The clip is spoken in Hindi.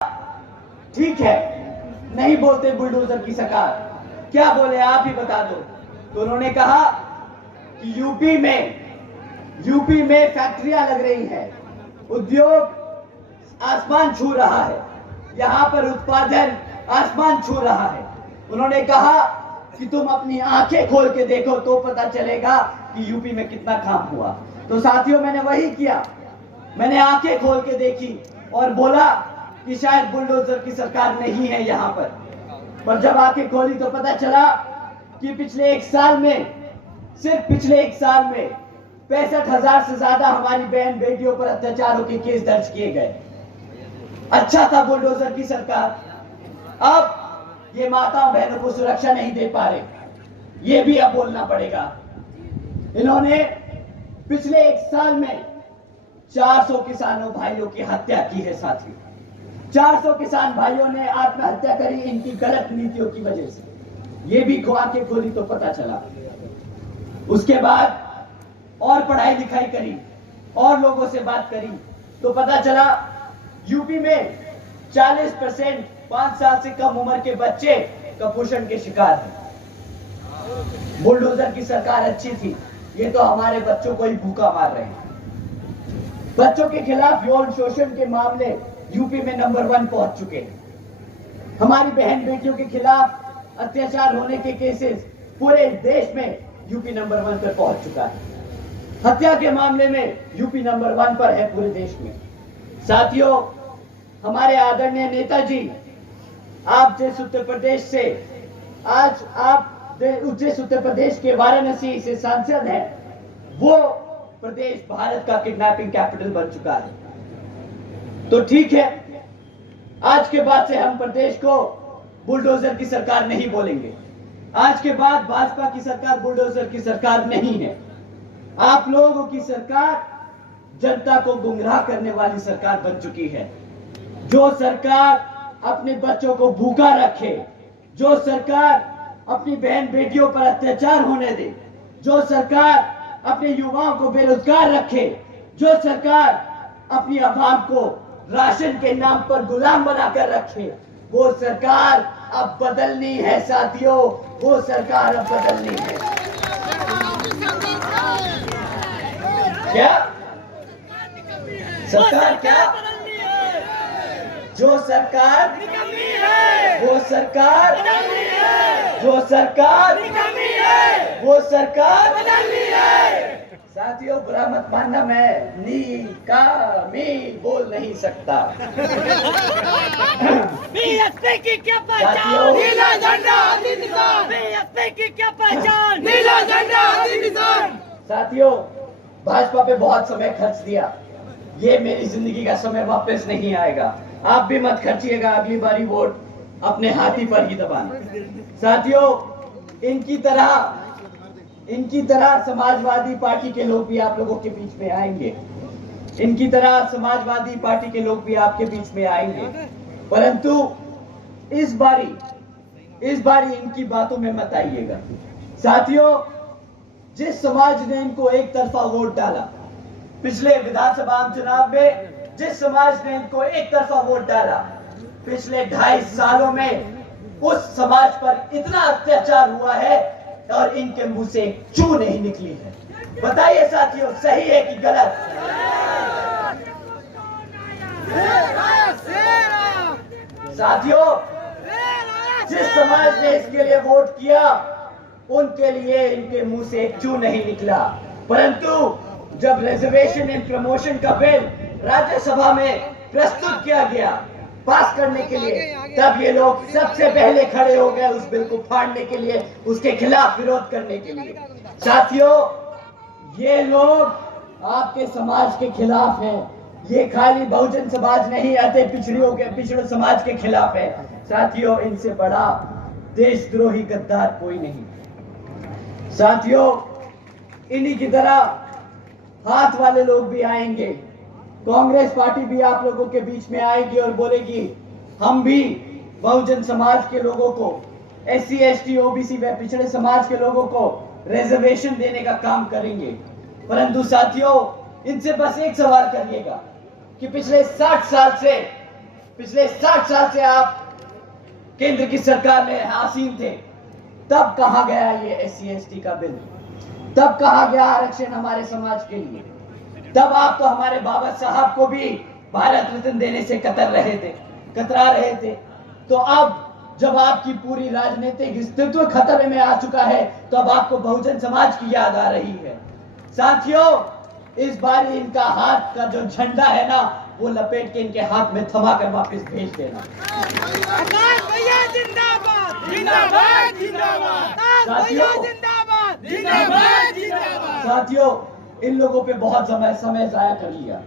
ठीक है, नहीं बोलते बुलडोजर की सरकार, क्या बोले आप ही बता दो। तो उन्होंने कहा कि यूपी में फैक्ट्रियां लग रही हैं, उद्योग आसमान छू रहा है, यहां पर उत्पादन आसमान छू रहा है। उन्होंने कहा कि तुम अपनी आंखें खोल के देखो तो पता चलेगा कि यूपी में कितना काम हुआ। तो साथियों, मैंने वही किया, मैंने आंखें खोल के देखी और बोला कि शायद बुलडोजर की सरकार नहीं है यहां पर जब आंखें खोली तो पता चला कि पिछले एक साल में, सिर्फ पिछले एक साल में 65,000 से ज्यादा हमारी बहन बेटियों पर अत्याचारों के केस दर्ज किए गए। अच्छा था बुलडोजर की सरकार, अब ये माताओं बहनों को सुरक्षा नहीं दे पा रहे, ये भी अब बोलना पड़ेगा। इन्होंने पिछले एक साल में 400 किसानों भाइयों की हत्या की है साथियों। 400 किसान भाइयों ने आत्महत्या करी इनकी गलत नीतियों की वजह से, ये भी आंखें खोली तो पता चला। उसके बाद और पढ़ाई लिखाई करी और लोगों से बात करी तो पता चला यूपी में 40% 5 साल से कम उम्र के बच्चे कुपोषण के शिकार हैं। बुलडोजर की सरकार अच्छी थी, ये तो हमारे बच्चों को ही भूखा मार रहे हैं। बच्चों के खिलाफ यौन शोषण के मामले यूपी में नंबर 1 पहुंच चुके हैं। हमारी बहन बेटियों के खिलाफ अत्याचार होने के केसेस पूरे देश में यूपी नंबर 1 पर पहुंच चुका है। हत्या के मामले में यूपी नंबर 1 पर है पूरे देश में। साथियों, हमारे आदरणीय नेताजी आप जिस उत्तर प्रदेश से, आज आप जिस उत्तर प्रदेश के वाराणसी से सांसद हैं, वो प्रदेश भारत का किडनैपिंग कैपिटल बन चुका है। तो ठीक है, आज के बाद से हम प्रदेश को बुलडोजर की सरकार नहीं बोलेंगे। आज के बाद भाजपा की सरकार बुलडोजर की सरकार नहीं है। आप लोगों की सरकार जनता को गुमराह करने वाली सरकार बन चुकी है। जो सरकार अपने बच्चों को भूखा रखे, जो सरकार अपनी बहन बेटियों पर अत्याचार होने दे, जो सरकार अपने युवाओं को बेरोजगार रखे, जो सरकार अपनी आवाम को राशन के नाम पर गुलाम बनाकर रखे, वो सरकार अब बदलनी है साथियों, वो सरकार अब बदलनी है। क्या सरकार, क्या जो सरकार, वो सरकार, जो सरकार, वो सरकार साथियों, बुरा मत मानना, मैं नी बोल नहीं सकता। बीएसपी की क्या पहचान, नीला झंडा हाथी निशान। बीएसपी की क्या पहचान, नीला झंडा हाथी निशान। साथियों, भाजपा पे बहुत समय खर्च दिया, ये मेरी जिंदगी का समय वापस नहीं आएगा। आप भी मत खर्चिएगा, अगली बारी वोट अपने हाथी पर ही दबाना। साथियों, इनकी तरह समाजवादी पार्टी के लोग भी आप लोगों के बीच में आएंगे, इनकी तरह समाजवादी पार्टी के लोग भी आपके बीच में आएंगे, परंतु इस बारी इनकी बातों में मत आइएगा। साथियों, जिस समाज ने इनको एक तरफा वोट डाला, पिछले विधानसभा चुनाव में जिस समाज ने इनको एक तरफा वोट डाला, पिछले 2.5 सालों में उस समाज पर इतना अत्याचार हुआ है और इनके मुंह से चू नहीं निकली है। बताइए साथियों, सही है कि गलत? साथियों, जिस समाज ने इसके लिए वोट किया, उनके लिए इनके मुंह से एक चू नहीं निकला, परंतु जब रिजर्वेशन एंड प्रमोशन का बिल राज्यसभा में प्रस्तुत किया गया पास करने के लिए, तब ये लोग सबसे पहले खड़े हो गए उस बिल को फाड़ने के लिए, उसके खिलाफ विरोध करने के लिए। साथियों, ये लोग आपके समाज के खिलाफ हैं, ये खाली बहुजन समाज नहीं, आते पिछड़ों समाज के खिलाफ है। साथियों, इनसे बड़ा देशद्रोही गद्दार कोई नहीं। साथियों, इन्हीं की तरह हाथ वाले लोग भी आएंगे, कांग्रेस पार्टी भी आप लोगों के बीच में आएगी और बोलेगी हम भी बहुजन समाज के लोगों को, SC ST OBC व पिछड़े समाज के लोगों को रिजर्वेशन देने का काम करेंगे। परंतु साथियों, इनसे बस एक सवाल करिएगा कि पिछले 60 साल से पिछले 60 साल से आप केंद्र की सरकार में आसीन थे, तब कहा गया ये SC/ST का बिल? तब कहा गया आरक्षण हमारे समाज के लिए? तब आप तो हमारे बाबा साहब को भी भारत रत्न देने से कतरा रहे थे। तो अब जब आपकी पूरी राजनीतिक अस्तित्व खतरे में आ चुका है, तो अब आपको बहुजन समाज की याद आ रही है। साथियों, इस बार इनका हाथ का जो झंडा है ना, वो लपेट के इनके हाथ में थमा कर वापस भेज देना। आकाश भैया जिंदाबाद, जिंदाबाद, जिंदाबाद। आकाश भैया जिंदाबाद, जिंदाबाद, जिंदाबाद। साथियों, इन लोगों पे बहुत समय जाया कर लिया।